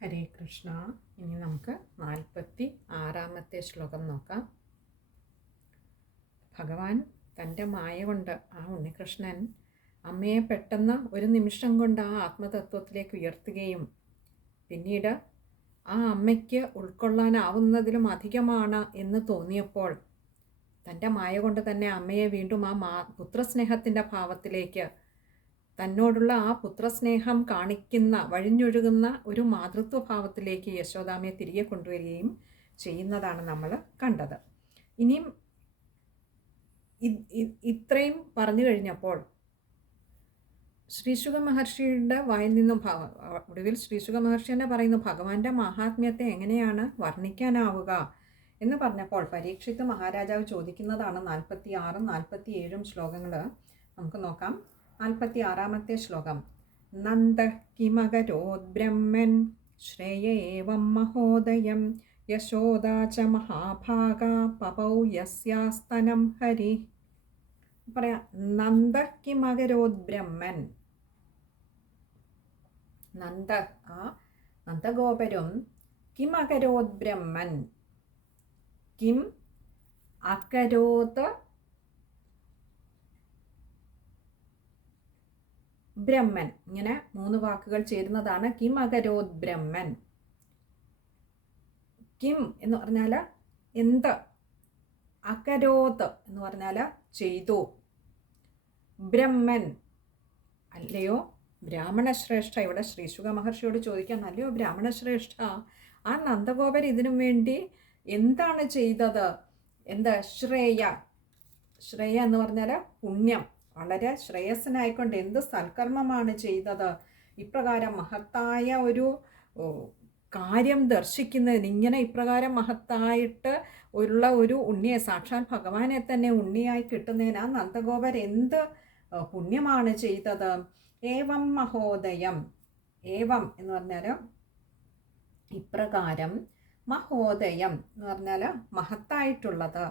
ഹരേ കൃഷ്ണ. ഇനി നമുക്ക് നാൽപ്പത്തി ആറാമത്തെ ശ്ലോകം നോക്കാം. ഭഗവാൻ തന്റെ മായ കൊണ്ട് ആ ഉണ്ണികൃഷ്ണൻ അമ്മയെ പെട്ടെന്ന് ഒരു നിമിഷം കൊണ്ട് ആ ആത്മതത്വത്തിലേക്ക് ഉയർത്തുകയും പിന്നീട് ആ അമ്മയ്ക്ക് ഉൾക്കൊള്ളാനാവുന്നതിലും അധികമാണ് എന്ന് തോന്നിയപ്പോൾ തന്റെ മായ കൊണ്ട് തന്നെ അമ്മയെ വീണ്ടും ആ മാ പുത്രസ്നേഹത്തിന്റെ ഭാവത്തിലേക്ക് തന്നോടുള്ള ആ പുത്രസ്നേഹം കാണിക്കുന്ന വഴിഞ്ഞൊഴുകുന്ന ഒരു മാതൃത്വഭാവത്തിലേക്ക് യശോദാമയെ തിരികെ കൊണ്ടുവരികയും ചെയ്യുന്നതാണ് നമ്മൾ കണ്ടത്. ഇനിയും ഇത്രയും പറഞ്ഞു കഴിഞ്ഞപ്പോൾ ശ്രീശുഖ മഹർഷിയുടെ വായിൽ നിന്നും ഒടുവിൽ ശ്രീശുഖ മഹർഷി തന്നെ പറയുന്നു ഭഗവാന്റെ മഹാത്മ്യത്തെ എങ്ങനെയാണ് വർണിക്കാനാവുക? എന്ന് പറഞ്ഞപ്പോൾ പരീക്ഷിത്ത് മഹാരാജാവ് ചോദിക്കുന്നതാണ് നാൽപ്പത്തി ആറും നാൽപ്പത്തി ഏഴും ശ്ലോകങ്ങൾ നമുക്ക് നോക്കാം. നാൽപ്പത്തി ആറാമത്തെ ശ്ലോകം. നന്ദ കിമകരോദ്ബ്രഹ്മൻ ശ്രേയേവം മഹോദയം. യശോദാ ച മഹാഭാഗ പപൗ യസ്യാസ്തനം ഹരി. പറയാം നന്ദ കിമകരോദ്ബ്രഹ്മൻ. നന്ദ ആ നന്ദഗോപരും കിമകരോദ്ബ്രഹ്മൻ. കിം അകരോത് ബ്രഹ്മൻ. ഇങ്ങനെ മൂന്ന് വാക്കുകൾ ചേരുന്നതാണ് കിം അകരോത് ബ്രഹ്മൻ. കിം എന്ന് പറഞ്ഞാൽ എന്ത്? അകരോത് എന്ന് പറഞ്ഞാൽ ചെയ്തു. ബ്രഹ്മൻ. അല്ലയോ? ബ്രാഹ്മണശ്രേഷ്ഠ. ഇവിടെ ശ്രീശുഖ മഹർഷിയോട് ചോദിക്കാൻ അല്ലയോ ബ്രാഹ്മണശ്രേഷ്ഠ ആ നന്ദഗോപർ ഇതിനു വേണ്ടി എന്താണ് ചെയ്തത്? എന്താ? ശ്രേയ. ശ്രേയ എന്ന് പറഞ്ഞാൽ പുണ്യം. വളരെ ശ്രേയസ്സനായിക്കൊണ്ട് എന്ത് സൽക്കർമ്മമാണ് ചെയ്തത്? ഇപ്രകാരം മഹത്തായ ഒരു കാര്യം ദർശിക്കുന്നതിന് ഇങ്ങനെ ഇപ്രകാരം മഹത്തായിട്ട് ഉള്ള ഒരു ഉണ്ണിയെ സാക്ഷാൽ ഭഗവാനെ തന്നെ ഉണ്ണിയായി കിട്ടുന്നതിന് ആ നന്ദഗോപർ എന്ത് പുണ്യമാണ് ചെയ്തത്? ഏവം മഹോദയം. ഏവം എന്ന് പറഞ്ഞാൽ ഇപ്രകാരം മഹോദയം എന്ന് പറഞ്ഞാൽ മഹത്തായിട്ടുള്ളത്.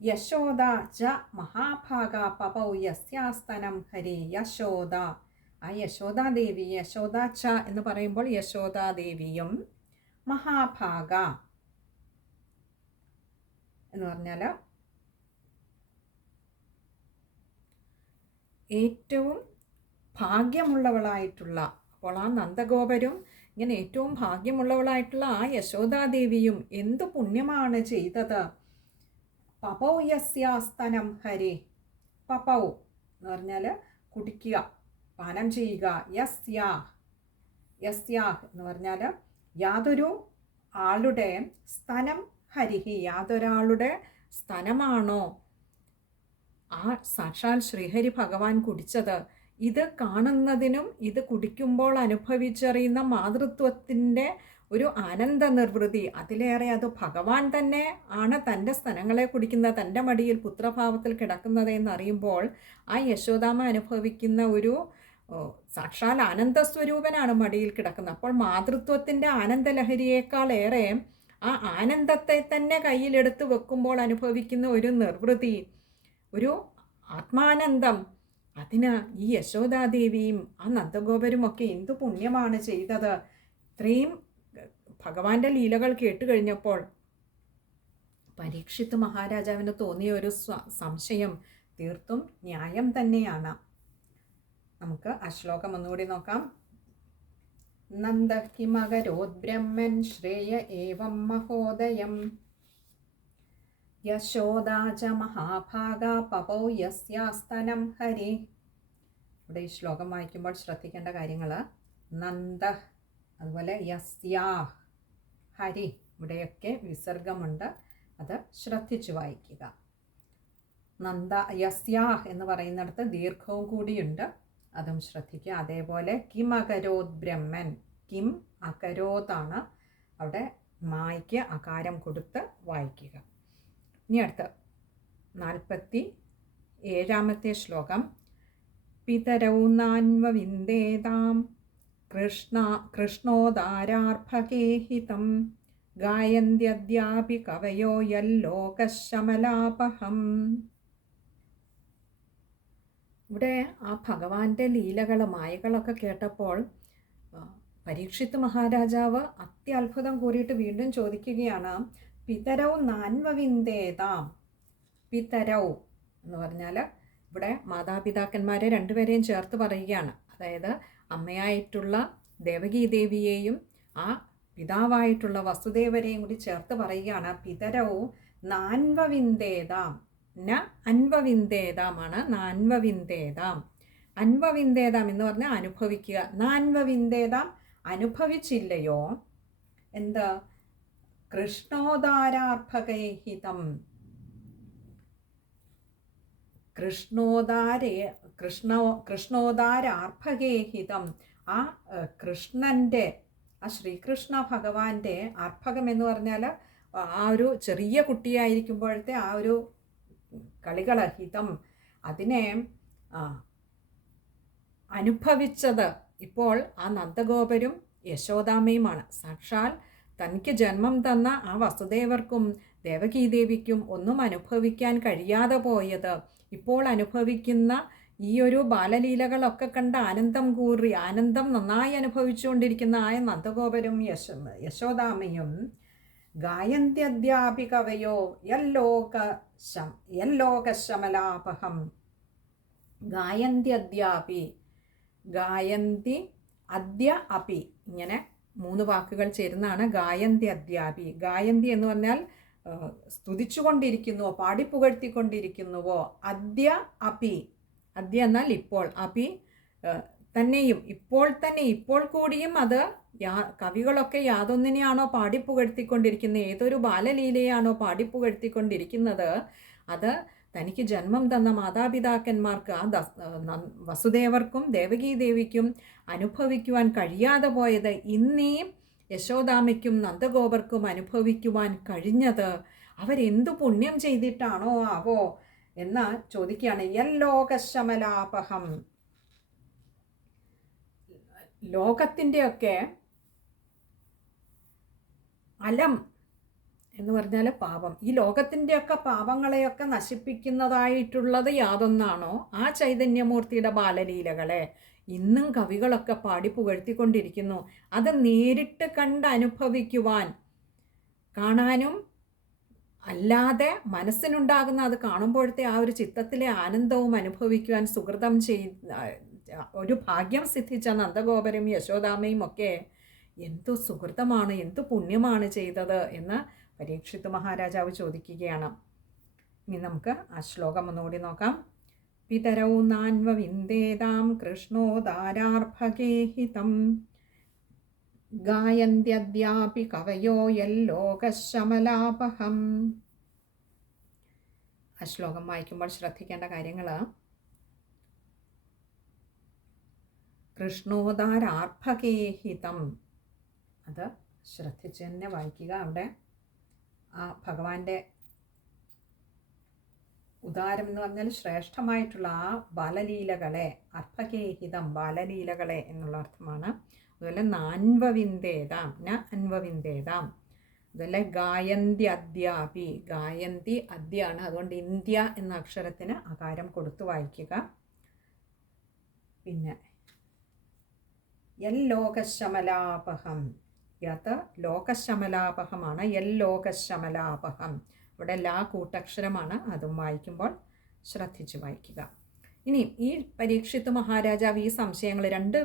യശോദ ജ മഹാഭാഗ പപൗ യസ്യാസ്തനം ഹരി യശോദ. ആ യശോദാദേവി യശോദ ച എന്ന് പറയുമ്പോൾ യശോദാദേവിയും മഹാഭാഗ എന്ന് പറഞ്ഞാൽ ഏറ്റവും ഭാഗ്യമുള്ളവളായിട്ടുള്ള അപ്പോൾ ആ നന്ദഗോപരും ഇങ്ങനെ ഏറ്റവും ഭാഗ്യമുള്ളവളായിട്ടുള്ള ആ യശോദാദേവിയും എന്തു പുണ്യമാണ് ചെയ്തത്. പപൗ യസ്യാസ്തനം ഹരി. പപൗ എന്ന് പറഞ്ഞാൽ കുടിക്കുക പാനം ചെയ്യുക. യസ്യാ. യസ്യാ എന്ന് പറഞ്ഞാൽ യാതൊരു ആളുടെ സ്തനം ഹരിഹി യാതൊരാളുടെ സ്തനമാണോ? ആ സാക്ഷാൽ ശ്രീഹരി ഭഗവാൻ കുടിച്ചത്. ഇത് കാണുന്നതിനും ഇത് കുടിക്കുമ്പോൾ അനുഭവിച്ചറിയുന്ന മാതൃത്വത്തിന്റെ ഒരു ആനന്ദ നിർവൃതി അതിലേറെ അത് ഭഗവാൻ തന്നെ ആണ് തന്റെ സ്ഥലങ്ങളെ കുടിക്കുന്ന തന്റെ മടിയിൽ പുത്രഭാവത്തിൽ കിടക്കുന്നത് എന്നറിയുമ്പോൾ ആ യശോദാമ അനുഭവിക്കുന്ന ഒരു സാക്ഷാൽ ആനന്ദ സ്വരൂപനാണ് മടിയിൽ കിടക്കുന്നത്. അപ്പോൾ മാതൃത്വത്തിന്റെ ആനന്ദലഹരിയേക്കാളേറെ ആ ആനന്ദത്തെ തന്നെ കയ്യിലെടുത്ത് വെക്കുമ്പോൾ അനുഭവിക്കുന്ന ഒരു നിർവൃതി ഒരു ആത്മാനന്ദം. അതിന് ഈ യശോദാദേവിയും ആ നന്ദഗോപരും ഒക്കെ എന്തു പുണ്യമാണ് ചെയ്തത്. ഇത്രയും ഭഗവാന്റെ ലീലകൾ കേട്ട് കഴിഞ്ഞപ്പോൾ പരീക്ഷിത്ത് മഹാരാജാവിന് തോന്നിയ ഒരു സംശയം തീർത്തും ന്യായം തന്നെയാണ്. നമുക്ക് ആ ശ്ലോകം ഒന്നുകൂടി നോക്കാം. നന്ദ കിമകരോദ്ബ്രഹ്മൻ ശ്രേയ ഏവം മഹോദയം. യശോദാ ച മഹാഭാഗ പപൗ യസ്യാസ്തനം ഹരി. ഇവിടെ ഈ ശ്ലോകം വായിക്കുമ്പോൾ ശ്രദ്ധിക്കേണ്ട കാര്യങ്ങൾ നന്ദ അതുപോലെ യസ്യാ. ഹരി ഇവിടെയൊക്കെ വിസർഗമുണ്ട്. അത് ശ്രദ്ധിച്ചു വായിക്കുക. നന്ദ യസ്യാഹ് എന്ന് പറയുന്നിടത്ത് ദീർഘവും കൂടിയുണ്ട്. അതും ശ്രദ്ധിക്കുക. അതേപോലെ കിം അകരോത് ബ്രഹ്മൻ. കിം അകരോതാണ് അവിടെ മായ്ക്ക് അകാരം കൊടുത്ത് വായിക്കുക. ഇനി അടുത്ത് നാൽപ്പത്തി ഏഴാമത്തെ ശ്ലോകം. പിതരൗ നാൻവവിന്ദേതാം കൃഷ്ണോദാരാർഭകേഹിതം ഗായന്ത്യദ്യാപി കവയോ യല്ലോകശമലാപഹം. ഇവിടെ ആ ഭഗവാന്റെ ലീലകൾ മായകളൊക്കെ കേട്ടപ്പോൾ പരീക്ഷിത് മഹാരാജാവ് അത്യത്ഭുതം കൂറിയിട്ട് വീണ്ടും ചോദിക്കുകയാണ് പിതരൗ നാൻവവിന്ദേതാം? പിതരൗ എന്ന് പറഞ്ഞാൽ ഇവിടെ മാതാപിതാക്കന്മാരെ രണ്ടുപേരെയും ചേർത്ത് പറയുകയാണ്. അതായത് അമ്മയായിട്ടുള്ള ദേവകീ ദേവിയെയും ആ പിതാവായിട്ടുള്ള വസുദേവരെയും കൂടി ചേർത്ത് പറയുകയാണ്. പിതരവും നാൻവവിന്ദേതാം. ന അൻവവിന്ദേതാമാണ് നാൻവവിന്ദേതാം. അൻവവിന്ദേതാം എന്ന് പറഞ്ഞാൽ അനുഭവിക്കുക. നാൻവവിന്ദേതാം അനുഭവിച്ചില്ലയോ? എന്താ? കൃഷ്ണോദാരാർഭകൈഹിതം. കൃഷ്ണോദാരേ കൃഷ്ണോ കൃഷ്ണോദാരാർഭകേഹിതം ആ കൃഷ്ണന്റെ ആ ശ്രീകൃഷ്ണ ഭഗവാന്റെ അർഭകം എന്ന് പറഞ്ഞാൽ ആ ഒരു ചെറിയ കുട്ടിയായിരിക്കുമ്പോഴത്തെ ആ ഒരു കളികളഹിതം അതിനെ അനുഭവിച്ചത് ഇപ്പോൾ ആ നന്ദഗോപരും യശോദാമയുമാണ് സാക്ഷാൽ തനിക്ക് ജന്മം തന്ന ആ വസുദേവർക്കും ദേവകീദേവിക്കും ഒന്നും അനുഭവിക്കാൻ കഴിയാതെ പോയത്. ഇപ്പോൾ അനുഭവിക്കുന്ന ഈ ഒരു ബാലലീലകളൊക്കെ കണ്ട് ആനന്ദം കൂറി ആനന്ദം നന്നായി അനുഭവിച്ചുകൊണ്ടിരിക്കുന്ന ആയ നന്ദഗോപരും യശ യശോദാമയും ഗായന്തി കവയോ യല്ലോക ശം യല്ലോകശമലാപഹം ഗായന്ത്യദ്യാപി ഗായന്തി അദ്യ അപി ഇങ്ങനെ മൂന്ന് വാക്കുകൾ ചേരുന്നതാണ് ഗായന്തി അദ്യാപി ഗായന്തി എന്ന് പറഞ്ഞാൽ സ്തുതിച്ചുകൊണ്ടിരിക്കുന്നുവോ പാടിപ്പുകഴ്ത്തിക്കൊണ്ടിരിക്കുന്നുവോ അദ്യ അപി. അദ്യ എന്നാൽ ഇപ്പോൾ. അഭി തന്നെയും ഇപ്പോൾ തന്നെ ഇപ്പോൾ കൂടിയും അത് യാ കവികളൊക്കെ യാതൊന്നിനെയാണോ പാടിപ്പുകഴ്ത്തിക്കൊണ്ടിരിക്കുന്നത്? ഏതൊരു ബാലലീലയാണോ പാടിപ്പുകഴ്ത്തിക്കൊണ്ടിരിക്കുന്നത്? അത് തനിക്ക് ജന്മം തന്ന മാതാപിതാക്കന്മാർക്ക് ആ വസുദേവർക്കും ദേവകീ ദേവിക്കും അനുഭവിക്കുവാൻ കഴിയാതെ പോയത് ഇന്നീ യശോദാമയ്ക്കും നന്ദഗോപർക്കും അനുഭവിക്കുവാൻ കഴിഞ്ഞത് അവരെന്തു പുണ്യം ചെയ്തിട്ടാണോ ആവോ? എന്ന് ചോദിക്കുകയാണ് യല്ലോകശമലാപഹം. ലോകത്തിന്റെയൊക്കെ അലം എന്ന് പറഞ്ഞാൽ പാപം. ഈ ലോകത്തിന്റെയൊക്കെ പാപങ്ങളെയൊക്കെ നശിപ്പിക്കുന്നതായിട്ടുള്ളത് യാതൊന്നാണോ? ആ ചൈതന്യമൂർത്തിയുടെ ബാലലീലകളെ. ഇന്നും കവികളൊക്കെ പാടി പുകഴ്ത്തിക്കൊണ്ടിരിക്കുന്നു. അത് നേരിട്ട് കണ്ട് അനുഭവിക്കുവാൻ കാണാനും അല്ലാതെ മനസ്സിനുണ്ടാകുന്ന അത് കാണുമ്പോഴത്തെ ആ ഒരു ചിത്തത്തിലെ ആനന്ദവും അനുഭവിക്കുവാൻ സുഹൃതം ചെയ് ഒരു ഭാഗ്യം സിദ്ധിച്ച നന്ദഗോപരും യശോദാമയും ഒക്കെ എന്തു സുഹൃതമാണ് എന്തു പുണ്യമാണ് ചെയ്തത് എന്ന് പരീക്ഷിത് മഹാരാജാവ് ചോദിക്കുകയാണ്. ഇനി നമുക്ക് ആ ശ്ലോകം ഒന്നുകൂടി നോക്കാം. പിതരൗ നാൻവ വിന്ദേതാം കൃഷ്ണോ കൃഷ്ണോദാരാർഭകേഹിതം ഗായന്ത്യദ്യാപി കവയോ യല്ലോകശമലാപഹം ആ ശ്ലോകം വായിക്കുമ്പോൾ ശ്രദ്ധിക്കേണ്ട കാര്യങ്ങൾ കൃഷ്ണോദാരാർഭകേഹിതം. അത് ശ്രദ്ധിച്ച് തന്നെ വായിക്കുക അവിടെ. ആ ഭഗവാന്റെ ഉദാരം എന്ന് പറഞ്ഞാൽ ശ്രേഷ്ഠമായിട്ടുള്ള ആ ബാലലീലകളെ അർഭകേഹിതം ബാലലീലകളെ എന്നുള്ള അർത്ഥമാണ്. അതുപോലെ നാൻവവിന്ദേതാം ന അൻവവിന്ദേതാം. അതുപോലെ ഗായന്തി അദ്യാപി. ഗായന്തി അദ്യാണ് അതുകൊണ്ട് ഇന്ത്യ എന്ന അക്ഷരത്തിന് അകാരം കൊടുത്തു വായിക്കുക. പിന്നെ യല്ലോകശമലാപഹം. യത് ലോകശമലാപഹമാണ് യല്ലോകശമലാപഹം. ഇവിടെ ലാ കൂട്ടക്ഷരമാണ് അതും വായിക്കുമ്പോൾ ശ്രദ്ധിച്ച് വായിക്കുക. ഇനി ഈ പരീക്ഷിത്ത് മഹാരാജാവ് ഈ സംശയങ്ങൾ രണ്ട്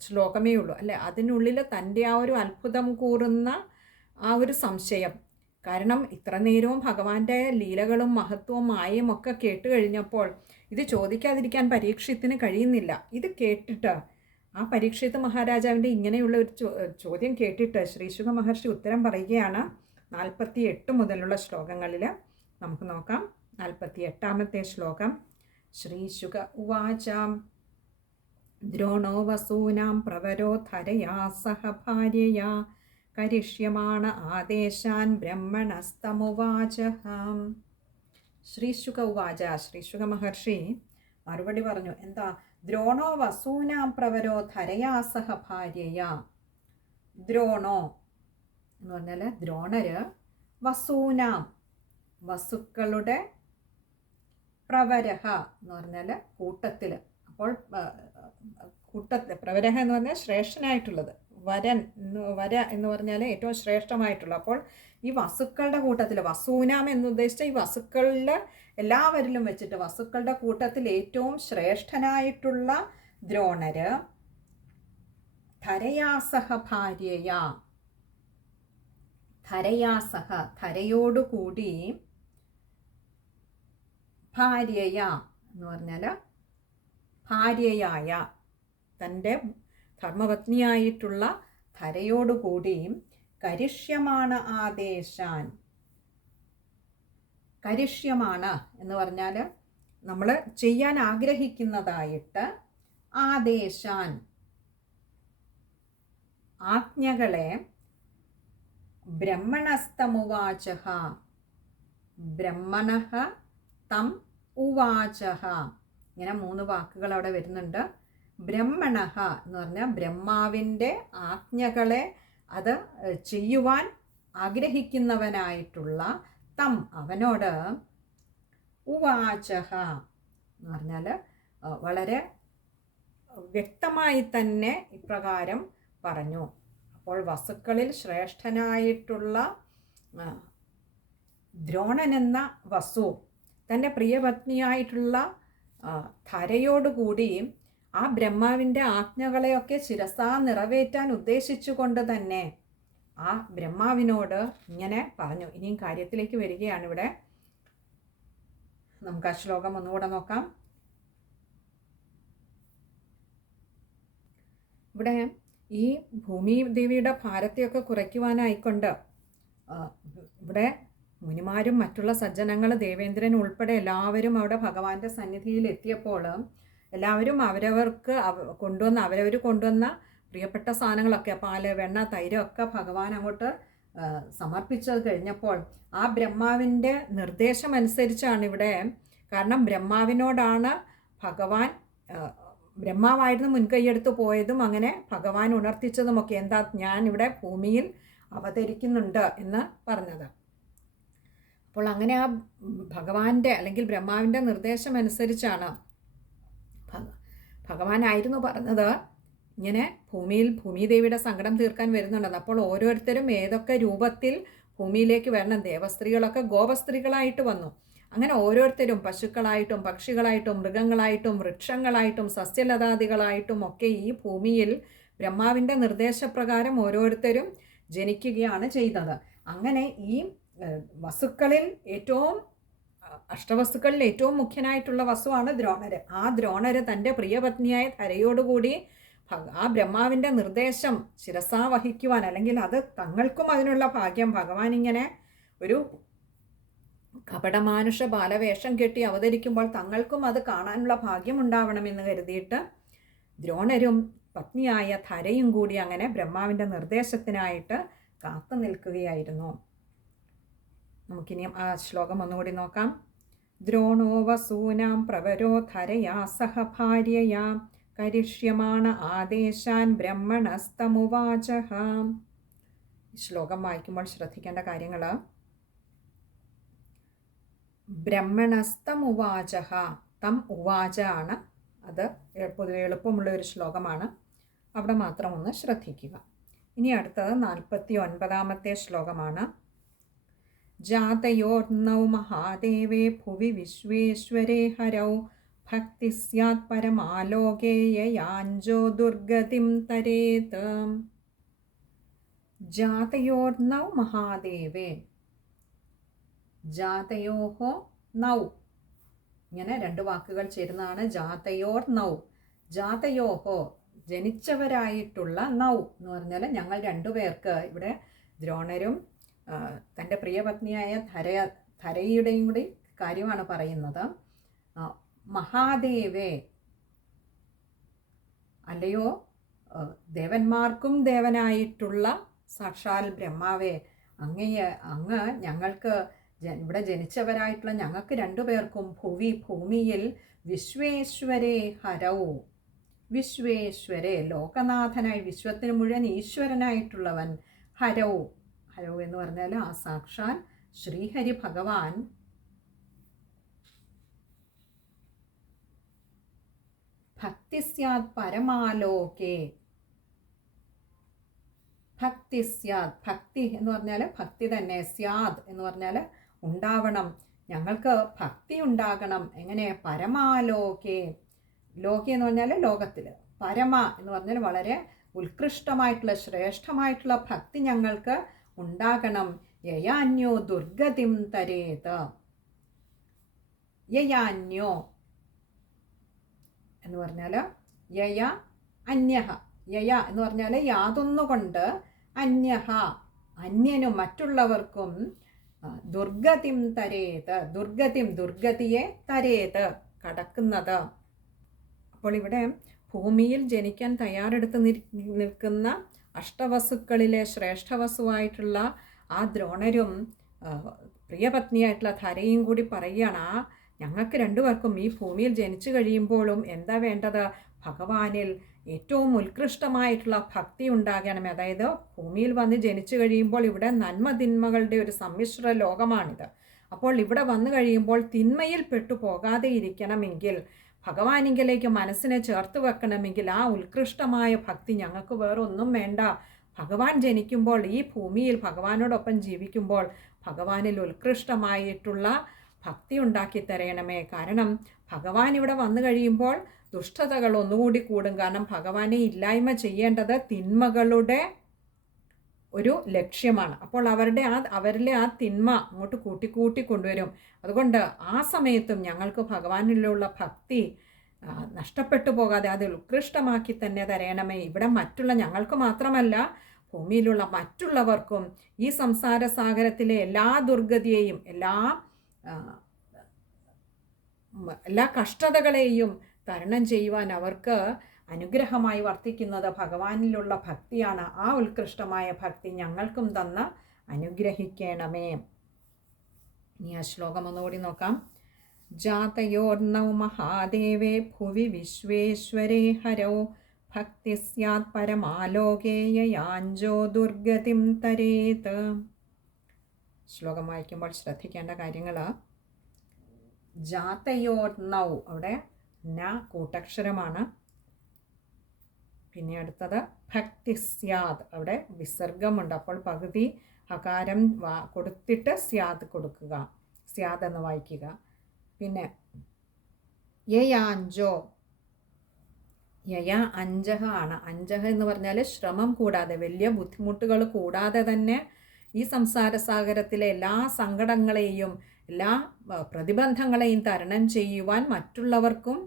ശ്ലോകമേ ഉള്ളൂ. അല്ലെ? അതിനുള്ളിൽ തന്റെ ആ ഒരു അത്ഭുതം കൂറുന്ന ആ ഒരു സംശയം. കാരണം ഇത്ര നേരവും ഭഗവാന്റെ ലീലകളും മഹത്വവും മായയും ഒക്കെ കേട്ട് കഴിഞ്ഞപ്പോൾ ഇത് ചോദിക്കാതിരിക്കാൻ പരീക്ഷത്തിന് കഴിയുന്നില്ല. ഇത് കേട്ടിട്ട് ആ പരീക്ഷിത് മഹാരാജാവിന്റെ ഇങ്ങനെയുള്ള ഒരു ചോദ്യം കേട്ടിട്ട് ശ്രീശുഖ മഹർഷി ഉത്തരം പറയുകയാണ് നാൽപ്പത്തി എട്ട് മുതലുള്ള ശ്ലോകങ്ങളിൽ നമുക്ക് നോക്കാം. നാൽപ്പത്തി എട്ടാമത്തെ ശ്ലോകം. ശ്രീശുഖ ഉവാചാം. ദ്രോണോ വസൂനാം പ്രവരോധരയാ സഹ ഭാര്യയാ. കരിഷ്യമാണ ആദേശാൻ ബ്രഹ്മണസ്തമുവാച ശ്രീശുക ഉവാച ശ്രീശുക മഹർഷി മറുപടി പറഞ്ഞു എന്താ? ദ്രോണോ വസൂനാം പ്രവരോ ധരയാ സഹ ഭാര്യയാ. ദ്രോണോ എന്ന് പറഞ്ഞാൽ ദ്രോണര് വസൂനാം വസുക്കളുടെ പ്രവരഹ എന്ന് പറഞ്ഞാൽ കൂട്ടത്തിൽ അപ്പോൾ കൂട്ടത്തിൽ പ്രവരഹ എന്ന് പറഞ്ഞാൽ ശ്രേഷ്ഠനായിട്ടുള്ളത്. വരൻ വര എന്ന് പറഞ്ഞാൽ ഏറ്റവും ശ്രേഷ്ഠമായിട്ടുള്ളത് അപ്പോൾ ഈ വസുക്കളുടെ കൂട്ടത്തിൽ വസൂനാം എന്ന് ഉദ്ദേശിച്ച ഈ വസുക്കളുടെ എല്ലാവരിലും വെച്ചിട്ട് വസുക്കളുടെ കൂട്ടത്തിൽ ഏറ്റവും ശ്രേഷ്ഠനായിട്ടുള്ള ദ്രോണര് ധരയാസഹ ഭാര്യയ. ധരയാസഹ ധരയോടുകൂടി ഭാര്യയ എന്ന് പറഞ്ഞാൽ ഭാര്യയായ തന്റെ ധർമ്മപത്നിയായിട്ടുള്ള ധരയോടുകൂടിയും കരിഷ്യമാണ് ആദേശാൻ കരിഷ്യമാണ് എന്ന് പറഞ്ഞാൽ നമ്മൾ ചെയ്യാൻ ആഗ്രഹിക്കുന്നതായിട്ട് ആദേശാൻ ആജ്ഞകളെ ബ്രഹ്മണസ്തമുവാച ബ്രഹ്മണ തം ഉവാച ഇങ്ങനെ മൂന്ന് വാക്കുകൾ അവിടെ വരുന്നുണ്ട്. ബ്രഹ്മണഹ എന്ന് പറഞ്ഞാൽ ബ്രഹ്മാവിന്റെ ആജ്ഞകളെ അത് ചെയ്യുവാൻ ആഗ്രഹിക്കുന്നവനായിട്ടുള്ള തം അവനോട് ഉവാചഹ എന്ന് പറഞ്ഞാൽ വളരെ വ്യക്തമായി തന്നെ ഇപ്രകാരം പറഞ്ഞു. അപ്പോൾ വസുക്കളിൽ ശ്രേഷ്ഠനായിട്ടുള്ള ദ്രോണൻ എന്ന വസു തന്റെ പ്രിയപത്നിയായിട്ടുള്ള ധരയോടുകൂടി ആ ബ്രഹ്മാവിന്റെ ആജ്ഞകളെയൊക്കെ ശിരസാ നിറവേറ്റാൻ ഉദ്ദേശിച്ചുകൊണ്ട് തന്നെ ആ ബ്രഹ്മാവിനോട് ഇങ്ങനെ പറഞ്ഞു. ഇനിയും കാര്യത്തിലേക്ക് വരികയാണ് ഇവിടെ. നമുക്ക് ആ ശ്ലോകം ഒന്നുകൂടെ നോക്കാം. ഇവിടെ ഈ ഭൂമി ദേവിയുടെ ഭാരത്തെയൊക്കെ കുറയ്ക്കുവാനായിക്കൊണ്ട് ഇവിടെ മുനിമാരും മറ്റുള്ള സജ്ജനങ്ങൾ ദേവേന്ദ്രൻ ഉൾപ്പെടെ എല്ലാവരും അവിടെ ഭഗവാന്റെ സന്നിധിയിൽ എത്തിയപ്പോൾ എല്ലാവരും അവരവർക്ക് കൊണ്ടുവന്ന അവരവർ കൊണ്ടുവന്ന പ്രിയപ്പെട്ട സാധനങ്ങളൊക്കെ പാൽ വെണ്ണ തൈരൊക്കെ ഭഗവാൻ അങ്ങോട്ട് സമർപ്പിച്ചത് കഴിഞ്ഞപ്പോൾ ആ ബ്രഹ്മാവിന്റെ നിർദ്ദേശം അനുസരിച്ചാണ് ഇവിടെ കാരണം ബ്രഹ്മാവിനോടാണ് ഭഗവാൻ ബ്രഹ്മാവായിരുന്നു മുൻകൈയെടുത്ത് പോയതും അങ്ങനെ ഭഗവാൻ ഉണർത്തിച്ചതുമൊക്കെ എന്താ ഞാൻ ഇവിടെ ഭൂമിയിൽ അവതരിക്കുന്നുണ്ട് എന്ന് പറഞ്ഞത്. അപ്പോൾ അങ്ങനെ ആ ഭഗവാന്റെ അല്ലെങ്കിൽ ബ്രഹ്മാവിന്റെ നിർദ്ദേശം അനുസരിച്ചാണ് ഭഗവാനായിരുന്നു പറഞ്ഞത്. ഇങ്ങനെ ഭൂമിയിൽ ഭൂമിദേവിയുടെ സങ്കടം തീർക്കാൻ വരുന്നുണ്ടെന്ന് അപ്പോൾ ഓരോരുത്തരും ഏതൊക്കെ രൂപത്തിൽ ഭൂമിയിലേക്ക് വരണം? ദേവസ്ത്രീകളൊക്കെ ഗോപസ്ത്രീകളായിട്ട് വന്നു. അങ്ങനെ ഓരോരുത്തരും പശുക്കളായിട്ടും പക്ഷികളായിട്ടും മൃഗങ്ങളായിട്ടും വൃക്ഷങ്ങളായിട്ടും സസ്യലതാദികളായിട്ടും ഒക്കെ ഈ ഭൂമിയിൽ ബ്രഹ്മാവിന്റെ നിർദ്ദേശപ്രകാരം ഓരോരുത്തരും ജനിക്കുകയാണ് ചെയ്തത്. അങ്ങനെ ഈ വസുക്കളിൽ ഏറ്റവും അഷ്ടവസ്തുക്കളിൽ ഏറ്റവും മുഖ്യനായിട്ടുള്ള വസ്തുവാണ് ദ്രോണര്. ആ ദ്രോണര് തന്റെ പ്രിയപത്നിയായ ധരയോടുകൂടി ആ ബ്രഹ്മാവിന്റെ നിർദ്ദേശം ശിരസാ വഹിക്കുവാൻ അല്ലെങ്കിൽ അത് തങ്ങൾക്കും അതിനുള്ള ഭാഗ്യം ഭഗവാൻ ഇങ്ങനെ ഒരു കപടമാനുഷ ബാലവേഷം കെട്ടി അവതരിക്കുമ്പോൾ തങ്ങൾക്കും അത് കാണാനുള്ള ഭാഗ്യം ഉണ്ടാവണമെന്ന് കരുതിയിട്ട് ദ്രോണരും പത്നിയായ ധരയും കൂടി അങ്ങനെ ബ്രഹ്മാവിന്റെ നിർദ്ദേശത്തിനായിട്ട് കാത്തു നിൽക്കുകയായിരുന്നു. നമുക്കിനിയും ആ ശ്ലോകം ഒന്നുകൂടി നോക്കാം. ദ്രോണോ വസൂനാം പ്രവരോ ധരയാ സഹ ഭാര്യയാ. കരിഷ്യമാണ് ആദേശാൻ ബ്രഹ്മണസ്തമുവാച ശ്ലോകം വായിക്കുമ്പോൾ ശ്രദ്ധിക്കേണ്ട കാര്യങ്ങൾ. ബ്രഹ്മണസ്തമുവാച തം ഉവാച ആണ്. അത് പൊതുവെ എളുപ്പമുള്ള ഒരു ശ്ലോകമാണ്. അവിടെ മാത്രം ഒന്ന് ശ്രദ്ധിക്കുക. ഇനി അടുത്തത് നാൽപ്പത്തി ഒൻപതാമത്തെ ശ്ലോകമാണ്. ജാതയോർണൗ മഹാദേവേ ഭുവി വിശ്വേശ്വരേ ഹരൗ ഭക്തി പരമാലോകേ യയാഞ്ചോ ദുർഗതിം തരേത് ജാതയോർണൗ മഹാദേവേ ജാതയോഹോ നൗ ഇങ്ങനെ രണ്ട് വാക്കുകൾ ചേരുന്നതാണ് ജാതയോർ നൗ ജാതയോഹോ ജനിച്ചവരായിട്ടുള്ള നൗ എന്ന് പറഞ്ഞാൽ ഞങ്ങൾ രണ്ടുപേർക്ക് ഇവിടെ ദ്രോണരും തന്റെ പ്രിയപത്നിയായ ധര ധരയുടെയും കൂടി കാര്യമാണ് പറയുന്നത്. മഹാദേവേ അല്ലയോ? ദേവന്മാർക്കും ദേവനായിട്ടുള്ള സാക്ഷാൽ ബ്രഹ്മാവേ അങ്ങയെ അങ്ങ് ഞങ്ങൾക്ക് ഇവിടെ ജനിച്ചവരായിട്ടുള്ള ഞങ്ങൾക്ക് രണ്ടുപേർക്കും ഭുവി ഭൂമിയിൽ വിശ്വേശ്വരേ ഹരവു വിശ്വേശ്വരേ ലോകനാഥനായി വിശ്വത്തിന് മുഴുവൻ ഈശ്വരനായിട്ടുള്ളവൻ ഹരൗ. ഹരൗ എന്ന് പറഞ്ഞാൽ ആ സാക്ഷാൽ ശ്രീഹരി ഭഗവാൻ ഭക്തി സ്യാത് പരമാലോകേ. ഭക്തി സ്യാത് ഭക്തി എന്ന് പറഞ്ഞാൽ ഭക്തി തന്നെ സ്യാദ് എന്ന് പറഞ്ഞാൽ ഉണ്ടാവണം. ഞങ്ങൾക്ക് ഭക്തി ഉണ്ടാകണം. എങ്ങനെ? പരമാലോകെ. ലോകെ എന്ന് പറഞ്ഞാൽ ലോകത്തിൽ പരമ എന്ന് പറഞ്ഞാൽ വളരെ ഉത്കൃഷ്ടമായിട്ടുള്ള ശ്രേഷ്ഠമായിട്ടുള്ള ഭക്തി ഞങ്ങൾക്ക് ഉണ്ടാകണം. യയാന്യോ ദുർഗതിം തരേത്. യയാന്യോ എന്ന് പറഞ്ഞാൽ യയ അന്യഹ. യയ എന്ന് പറഞ്ഞാൽ യാതൊന്നുകൊണ്ട് അന്യഹ. അന്യനും മറ്റുള്ളവർക്കും ദുർഗതിം തരേത്. ദുർഗതിം ദുർഗതിയെ തരേത് കടക്കുന്നത്. അപ്പോൾ ഇവിടെ ഭൂമിയിൽ ജനിക്കാൻ തയ്യാറെടുത്ത് നിൽക്കുന്ന അഷ്ടവസുക്കളിലെ ശ്രേഷ്ഠവസുവായിട്ടുള്ള ആ ദ്രോണരും പ്രിയപത്നിയായിട്ടുള്ള ധരയും കൂടി പറയുകയാണ് ആ ഞങ്ങൾക്ക് രണ്ടുപേർക്കും ഈ ഭൂമിയിൽ ജനിച്ചു കഴിയുമ്പോഴും എന്താ വേണ്ടത്? ഭഗവാനിൽ ഏറ്റവും ഉത്കൃഷ്ടമായിട്ടുള്ള ഭക്തി ഉണ്ടാകണം അതായത് ഭൂമിയിൽ വന്ന് ജനിച്ചു കഴിയുമ്പോൾ ഇവിടെ നന്മ തിന്മകളുടെ ഒരു സമ്മിശ്ര ലോകമാണിത്. അപ്പോൾ ഇവിടെ വന്നു കഴിയുമ്പോൾ തിന്മയിൽ പെട്ടു പോകാതെ ഇരിക്കണമെങ്കിൽ ഭഗവാനിങ്കിലേക്ക് മനസ്സിനെ ചേർത്ത് വെക്കണമെങ്കിൽ ആ ഉത്കൃഷ്ടമായ ഭക്തി ഞങ്ങൾക്ക് വേറെ ഒന്നും വേണ്ട. ഭഗവാൻ ജനിക്കുമ്പോൾ ഈ ഭൂമിയിൽ ഭഗവാനോടൊപ്പം ജീവിക്കുമ്പോൾ ഭഗവാനിൽ ഉത്കൃഷ്ടമായിട്ടുള്ള ഭക്തി ഉണ്ടാക്കി തരയണമേ കാരണം ഭഗവാൻ ഇവിടെ വന്നു കഴിയുമ്പോൾ ദുഷ്ടതകൾ ഒന്നുകൂടി കൂടും. കാരണം ഭഗവാനെ ഇല്ലായ്മ ചെയ്യേണ്ടത് തിന്മകളുടെ ഒരു ലക്ഷ്യമാണ്. അപ്പോൾ അവരുടെ ആ അവരിലെ ആ തിന്മ അങ്ങോട്ട് കൂട്ടിക്കൂട്ടി കൊണ്ടുവരും. അതുകൊണ്ട് ആ സമയത്തും ഞങ്ങൾക്ക് ഭഗവാനിലുള്ള ഭക്തി നഷ്ടപ്പെട്ടു പോകാതെ അത് ഉത്കൃഷ്ടമാക്കി തന്നെ തരയണമേ ഇവിടെ മറ്റുള്ള ഞങ്ങൾക്ക് മാത്രമല്ല ഭൂമിയിലുള്ള മറ്റുള്ളവർക്കും ഈ സംസാര സാഗരത്തിലെ എല്ലാ ദുർഗതിയെയും എല്ലാ എല്ലാ കഷ്ടതകളെയും തരണം ചെയ്യുവാൻ അവർക്ക് അനുഗ്രഹമായി വർത്തിക്കുന്നത് ഭഗവാനിലുള്ള ഭക്തിയാണ്. ആ ഉത്കൃഷ്ടമായ ഭക്തി ഞങ്ങൾക്കും തന്ന് അനുഗ്രഹിക്കണമേ. ഇനി ആ ശ്ലോകം ഒന്നുകൂടി നോക്കാം. ജാതയോർണൗ മഹാദേവേ ഭുവി വിശ്വേശ്വരേ ഹരോ. ഭക്തി സ്യാത് പരമാലോകേയാഞ്ചോ ദുർഗതിം തരേത്. ശ്ലോകം വായിക്കുമ്പോൾ ശ്രദ്ധിക്കേണ്ട കാര്യങ്ങൾ ജാതയോർണൗ അവിടെ ന കൂട്ടക്ഷരമാണ്. പിന്നെ അടുത്തത് ഭക്തി സ്യാദ്. അവിടെ വിസർഗമുണ്ട്. അപ്പോൾ പകുതി ഹകാരം വാ കൊടുത്തിട്ട് സ്യാദ് കൊടുക്കുക. സ്യാദ് എന്ന് വായിക്കുക. പിന്നെ യയാഞ്ചോ യയാ അഞ്ചഹ ആണ്. അഞ്ചഹ എന്ന് പറഞ്ഞാൽ ശ്രമം കൂടാതെ വലിയ ബുദ്ധിമുട്ടുകൾ കൂടാതെ തന്നെ ഈ സംസാര സാഗരത്തിലെ എല്ലാ സങ്കടങ്ങളെയും എല്ലാ പ്രതിബന്ധങ്ങളെയും തരണം ചെയ്യുവാൻ മറ്റുള്ളവർക്കും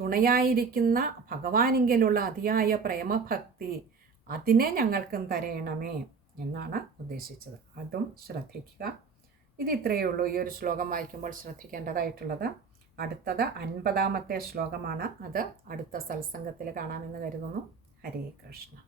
തുണയായിരിക്കുന്ന ഭഗവാനിങ്കിലുള്ള അതിയായ പ്രേമഭക്തി അതിനെ ഞങ്ങൾക്കും തരയണമേ എന്നാണ് ഉദ്ദേശിച്ചത്. അതും ശ്രദ്ധിക്കുക. ഇത് ഇത്രയേ ഉള്ളൂ ഈ ഒരു ശ്ലോകം വായിക്കുമ്പോൾ ശ്രദ്ധിക്കേണ്ടതായിട്ടുള്ളത്. അടുത്തത് അൻപതാമത്തെ ശ്ലോകമാണ്. അത് അടുത്ത സത്സംഗത്തിൽ കാണാമെന്ന് കരുതുന്നു. ഹരേ കൃഷ്ണ.